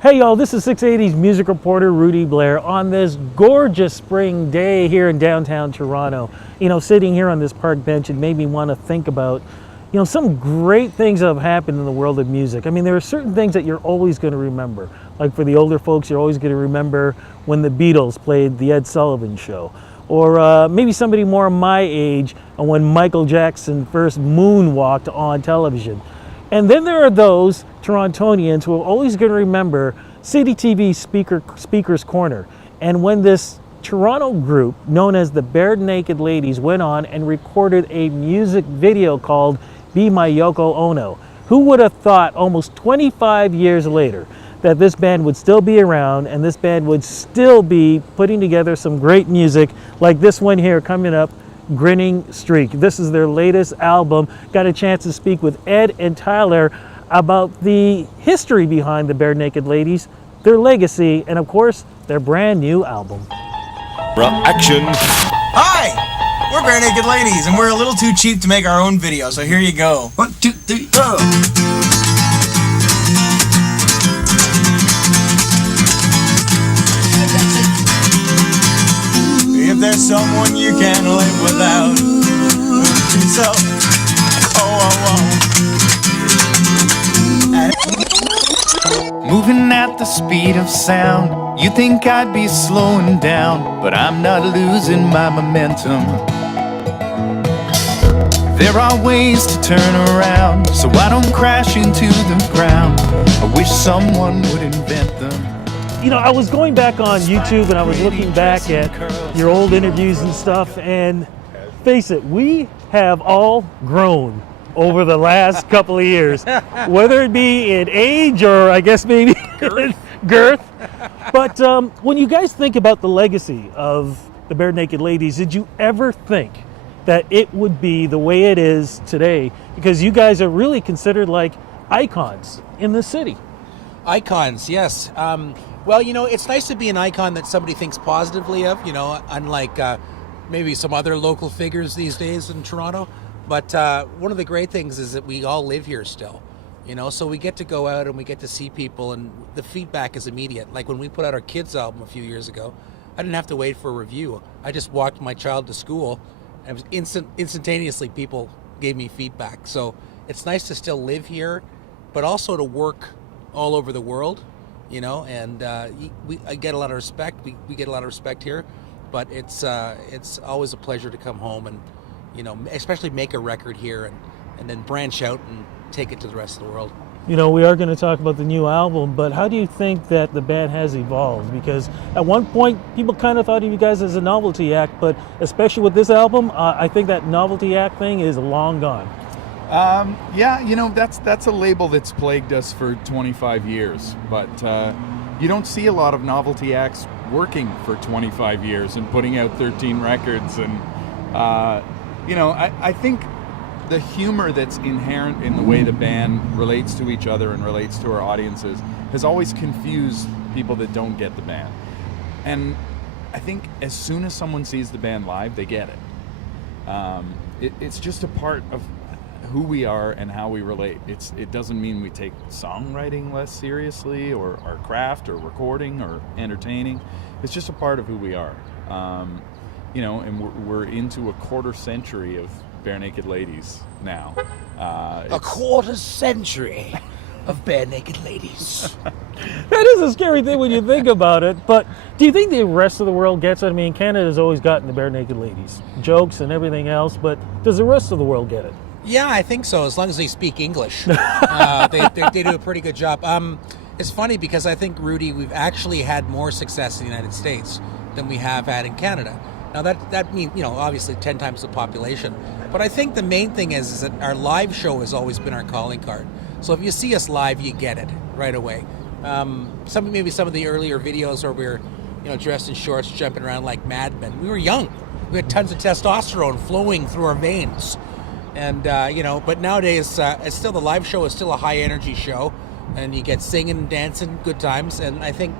Hey y'all, this is 680's music reporter Rudy Blair on this gorgeous spring day here in downtown Toronto. You know, sitting here on this park bench, it made me want to think about, some great things that have happened in the world of music. I mean, there are certain things that you're always going to remember. Like for the older folks, you're always going to remember when the Beatles played the Ed Sullivan Show. Or maybe somebody more my age, when Michael Jackson first moonwalked on television. And then there are those Torontonians who are always going to remember City TV Speaker's Corner. And when this Toronto group known as the Barenaked Ladies went on and recorded a music video called Be My Yoko Ono. Who would have thought almost 25 years later that this band would still be around and this band would still be putting together some great music like this one here coming up, Grinning Streak. This is their latest album. Got a chance to speak with Ed and Tyler about the history behind the Barenaked Ladies, their legacy, and of course, their brand new album. Action. Hi! We're Barenaked Ladies, and we're a little too cheap to make our own video, so here you go. 1, 2, 3, go! If there's someone you can't live without, so, Moving at the speed of sound, you think I'd be slowing down, but I'm not losing my momentum. There are ways to turn around, so I don't crash into the ground. I wish someone would invent them. You know, I was going back on YouTube and I was looking back at your old interviews and stuff, and face it, we have all grown over the last couple of years, whether it be in age or I guess maybe girth. But when you guys think about the legacy of the Barenaked Ladies, did you ever think that it would be the way it is today? Because you guys are really considered like icons in the city. Icons, yes. Well, it's nice to be an icon that somebody thinks positively of, unlike maybe some other local figures these days in Toronto. But one of the great things is that we all live here still, so we get to go out and we get to see people, and the feedback is immediate. Like when we put out our kids album a few years ago, I didn't have to wait for a review. I just walked my child to school, and it was instantaneously people gave me feedback. So it's nice to still live here, but also to work all over the world, and I get a lot of respect. We get a lot of respect here, but it's always a pleasure to come home and, especially make a record here and then branch out and take it to the rest of the world. We are going to talk about the new album, but how do you think that the band has evolved? Because at one point, people kind of thought of you guys as a novelty act, but especially with this album, I think that novelty act thing is long gone. That's a label that's plagued us for 25 years, but you don't see a lot of novelty acts working for 25 years and putting out 13 records. And, I think the humor that's inherent in the way the band relates to each other and relates to our audiences has always confused people that don't get the band. And I think as soon as someone sees the band live, they get it. It's just a part of who we are and how we relate. It doesn't mean we take songwriting less seriously or our craft or recording or entertaining. It's just a part of who we are. And we're into a quarter century of Barenaked Ladies now. A quarter century of Barenaked Ladies. That is a scary thing when you think about it, but do you think the rest of the world gets it? I mean, Canada's always gotten the Barenaked Ladies, jokes and everything else, but does the rest of the world get it? Yeah, I think so, as long as they speak English. They do a pretty good job. It's funny because I think, Rudy, we've actually had more success in the United States than we have had in Canada. Now, that means, obviously 10 times the population. But I think the main thing is that our live show has always been our calling card. So if you see us live, you get it right away. Maybe some of the earlier videos where we're, dressed in shorts, jumping around like madmen. We were young. We had tons of testosterone flowing through our veins. And, but nowadays, it's still, the live show is still a high energy show, and you get singing and dancing, good times. And I think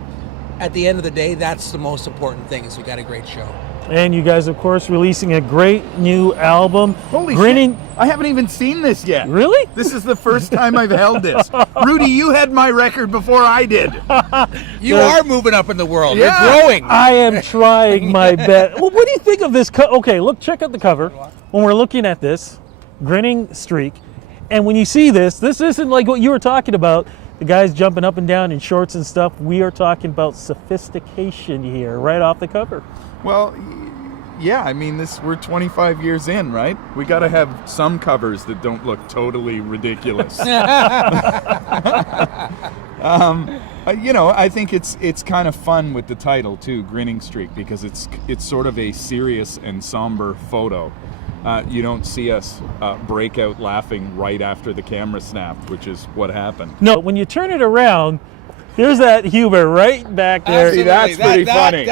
at the end of the day, that's the most important thing, is we got a great show. And you guys, of course, releasing a great new album. Holy Grinning. shit! I haven't even seen this yet. Really? This is the first time I've held this. Rudy, you had my record before I did. You are moving up in the world. Yeah. You're growing. I am trying my best. Well, what do you think of this? Okay, look, check out the cover. When we're looking at this, Grinning Streak, and when you see this isn't like what you were talking about. The guys jumping up and down in shorts and stuff. We are talking about sophistication here, right off the cover. Well, yeah, I mean, we're 25 years in, right? We got to have some covers that don't look totally ridiculous. I think it's kind of fun with the title too, Grinning Streak, because it's sort of a serious and somber photo. You don't see us break out laughing right after the camera snapped, which is what happened. No, when you turn it around, there's that humor right back there. See, that's pretty funny.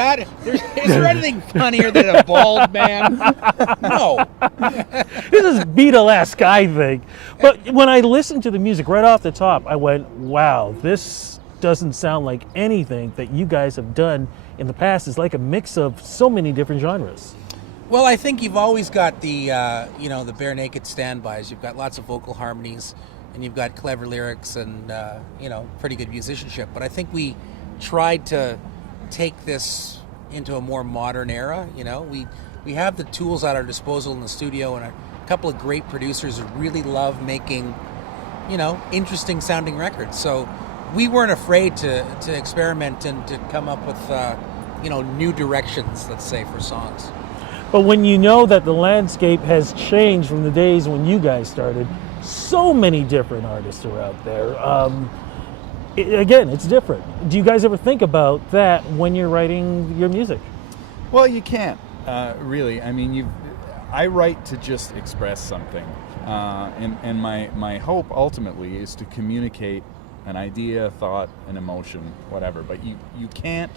Is there anything funnier than a bald man? No. This is Beatle-esque, I think. But when I listened to the music right off the top, I went, wow, this doesn't sound like anything that you guys have done in the past. It's like a mix of so many different genres. Well, I think you've always got the Barenaked standbys. You've got lots of vocal harmonies, and you've got clever lyrics and pretty good musicianship. But I think we tried to take this into a more modern era. We have the tools at our disposal in the studio, and a couple of great producers who really love making interesting sounding records. So we weren't afraid to experiment and to come up with new directions, let's say, for songs. But when you know that the landscape has changed from the days when you guys started, so many different artists are out there. Again, it's different. Do you guys ever think about that when you're writing your music? Well, you can't really. I mean, I write to just express something, and my hope ultimately is to communicate an idea, thought, an emotion, whatever. But you can't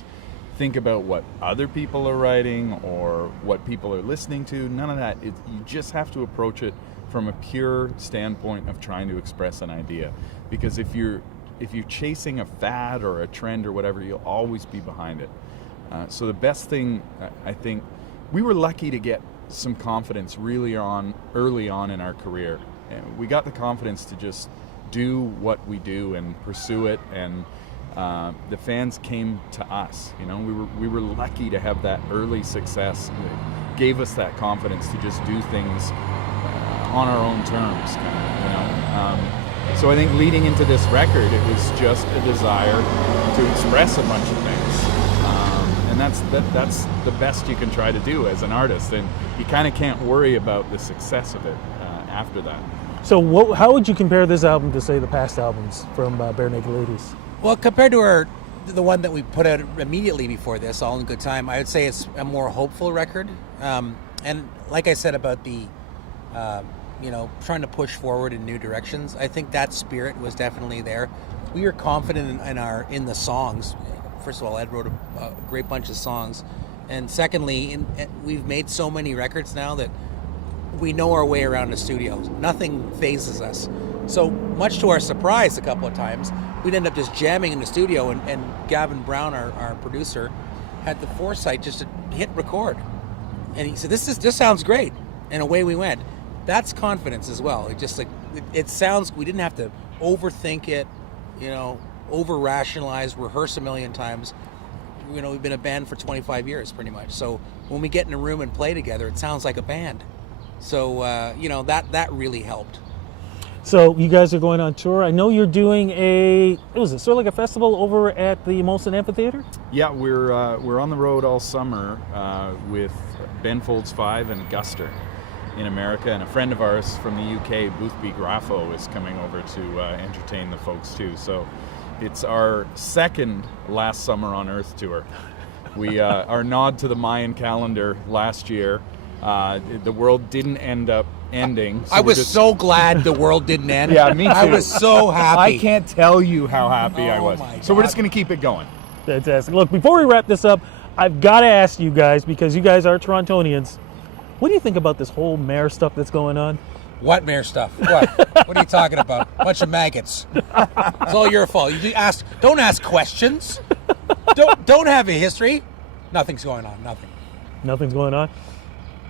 think about what other people are writing or what people are listening to. None of that. You just have to approach it from a pure standpoint of trying to express an idea. Because if you're chasing a fad or a trend or whatever, you'll always be behind it. So the best thing, I think, we were lucky to get some confidence early on in our career. And we got the confidence to just do what we do and pursue it, and the fans came to us. We were lucky to have that early success. It gave us that confidence to just do things on our own terms. So I think leading into this record, it was just a desire to express a bunch of things, and that's the best you can try to do as an artist. And you kind of can't worry about the success of it after that. So how would you compare this album to, say, the past albums from Barenaked Ladies? Well, compared to the one that we put out immediately before this, All in Good Time, I would say it's a more hopeful record. And like I said about the, trying to push forward in new directions, I think that spirit was definitely there. We were confident in the songs. First of all, Ed wrote a great bunch of songs, and secondly, we've made so many records now that we know our way around the studio. Nothing phases us. So much to our surprise, a couple of times, we'd end up just jamming in the studio, and Gavin Brown, our producer, had the foresight just to hit record. And he said, this sounds great. And away we went. That's confidence as well. It sounds, we didn't have to overthink it, over-rationalize, rehearse a million times. We've been a band for 25 years pretty much. So when we get in a room and play together, it sounds like a band. So, that really helped. So you guys are going on tour. I know you're doing sort of like a festival over at the Molson Amphitheater? Yeah, we're on the road all summer with Ben Folds 5 and Guster in America, and a friend of ours from the UK, Boothby Graffo, is coming over to entertain the folks too. So it's our second Last Summer on Earth tour. We our nod to the Mayan calendar last year. The world didn't end up ending. So I was so glad the world didn't end. Yeah, me too. I was so happy. I can't tell you how happy I was. My So we're God. just going to keep it going. Fantastic. Look, before we wrap this up, I've got to ask you guys, because you guys are Torontonians, what do you think about this whole mayor stuff that's going on? What mayor stuff? What? What are you talking about? Bunch of maggots. It's all your fault. Don't ask questions. Don't have a history. Nothing's going on. Nothing. Nothing's going on?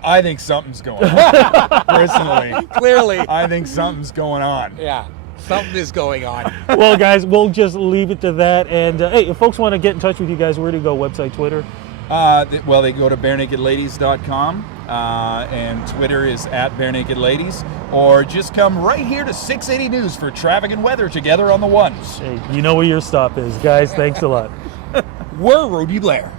I think something's going on. Personally. Clearly. I think something's going on. Yeah. Something is going on. Well, guys, we'll just leave it to that. And hey, if folks want to get in touch with you guys, where do you go? Website, Twitter? Well, they go to barenakedladies.com, and Twitter is @barenakedladies, or just come right here to 680 News for traffic and weather together on the ones. Hey, you know where your stop is. Guys, thanks a lot. We're Rudy Blair.